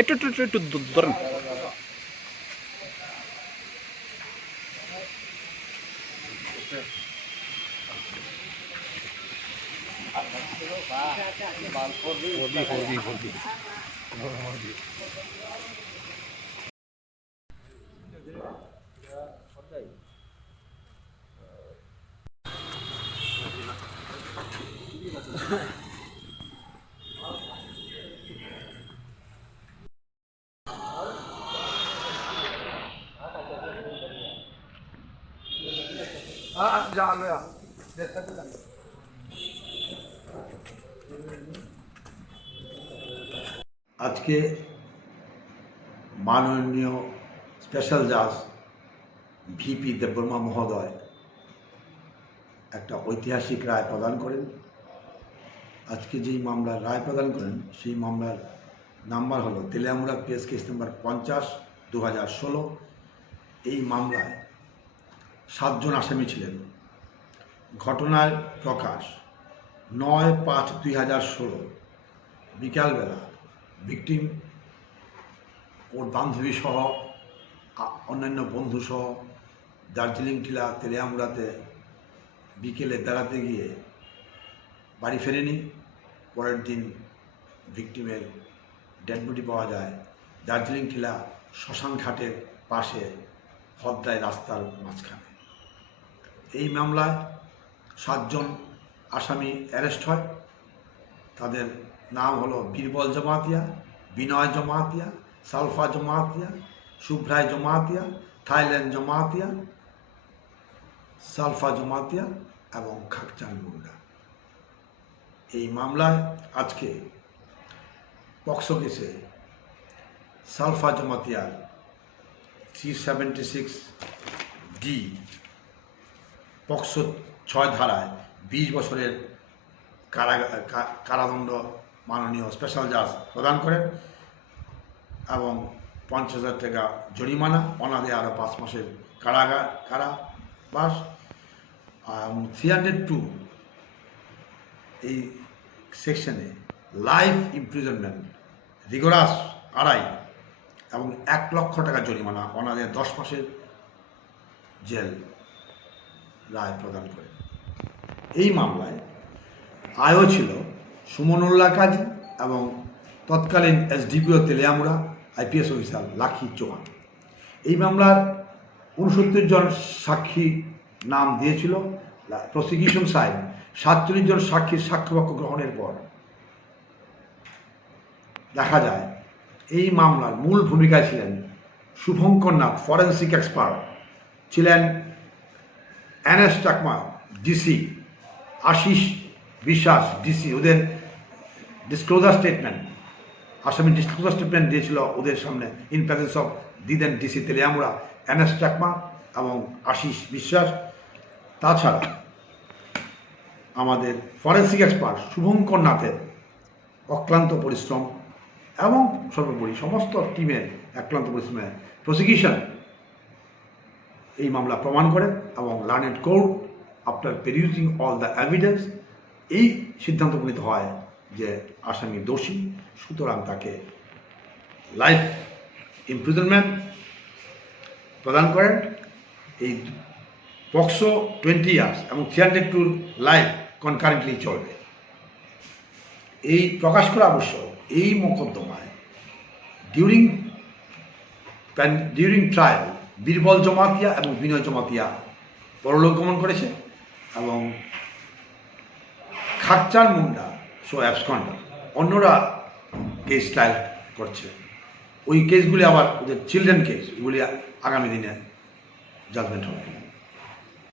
একটু একটু একটু ধরেন। আজকে মাননীয় স্পেশাল জাজ ভিপি দেববর্মা মহোদয় একটা ঐতিহাসিক রায় প্রদান করেন। আজকে যেই মামলার রায় প্রদান করেন সেই মামলার নাম্বার হলো তেলিয়ামুড়া কেস কেস নম্বর 50/2016। এই মামলায় 7 জন আসামি ছিলেন। ঘটনার প্রকাশ 9/5/2016 বিকালবেলা ভিকটিম ওর বান্ধবী সহ অন্যান্য বন্ধু সহ দার্জিলিং টিলা তেলিয়ামুড়াতে বিকেলে বেড়াতে গিয়ে বাড়ি ফেরেনি। পরের দিন ভিকটিমের ডেড বডি পাওয়া যায় দার্জিলিং টিলা শ্মশান ঘাটের পাশে হদ্দায় রাস্তার মাঝখানে। এই মামলায় 7 জন আসামি অ্যারেস্ট হয়। তাদের নাম হলো বীরবল জমাতিয়া, বিনয় জমাতিয়া, সালফা জমাতিয়া, শুভ্রায় জমাতিয়া, থাইল্যান্ড জমাতিয়া, সালফা জমাতিয়া এবং খাকচান মুন্ডা। এই মামলায় আজকে পক্সো কেসে সালফা জমাতিয়ার 376D পক্সো 6 ধারায় 20 বছরের কারাদণ্ড মাননীয় স্পেশাল জাজ প্রদান করেন এবং 50,000 টাকা জরিমানা, অনাদে আরও 5 মাসের কারাবাস। 302 এই সেকশনে লাইফ ইমপ্রিজনমেন্ট, রিগোরাস আড়াই এবং 1 লক্ষ টাকা জরিমানা, অনাদে 10 মাসের জেল রায় প্রদান করে। এই মামলায় আয়ও ছিল সুমনুল্লাহ কাজী এবং তৎকালীন এসডিপিও তেলিয়ামুড়া আইপিএস অফিসার লাখি চৌহান। এই মামলার 69 জন সাক্ষী নাম দিয়েছিল প্রসিকিউশন সাইড। 47 জন সাক্ষীর সাক্ষ্যবাক্য গ্রহণের পর দেখা যায় এই মামলার মূল ভূমিকায় ছিলেন শুভঙ্কর নাথ, ফরেন্সিক এক্সপার্ট ছিলেন, এনএস চাকমা ডিসি, আশিস বিশ্বাস ডিসি। ওদের ডিসক্লোজার স্টেটমেন্ট, আসামি ডিসক্লোজার স্টেটমেন্ট দিয়েছিল ওদের সামনে in presence of the then DC Teliamura, NS Chakma এবং আশিস বিশ্বাস। তাছাড়া আমাদের ফরেন্সিক এক্সপার্ট শুভঙ্কর নাথের অক্লান্ত পরিশ্রম এবং সর্বোপরি সমস্ত টিমের অক্লান্ত পরিশ্রমে প্রসিকিউশন এই মামলা প্রমাণ করে এবং learned court after perusing all the evidence এই সিদ্ধান্ত উপনীত হয় যে আসামি দোষী, সুতরাং তাকে লাইফ ইমপ্রিজনমেন্ট প্রদান করেন। এই পক্সো 20 ইয়ার্স এবং 302 লাইফ কনকারেন্টলি চলবে। এই প্রকাশ করা আবশ্যক, এই মোকদ্দমায় ডিউরিং ট্রায়াল বীরবল জমাতিয়া এবং বিনয় জমাতিয়া পরলোক গমন করেছে এবং খাকচান মুন্ডা সো অ্যাবসকন্ডার, অন্যরা কেস ট্রায়াল করছে। ওই কেসগুলি আবার ওদের চিলড্রেন কেস, ওগুলি আগামী দিনে জাজমেন্ট হবে।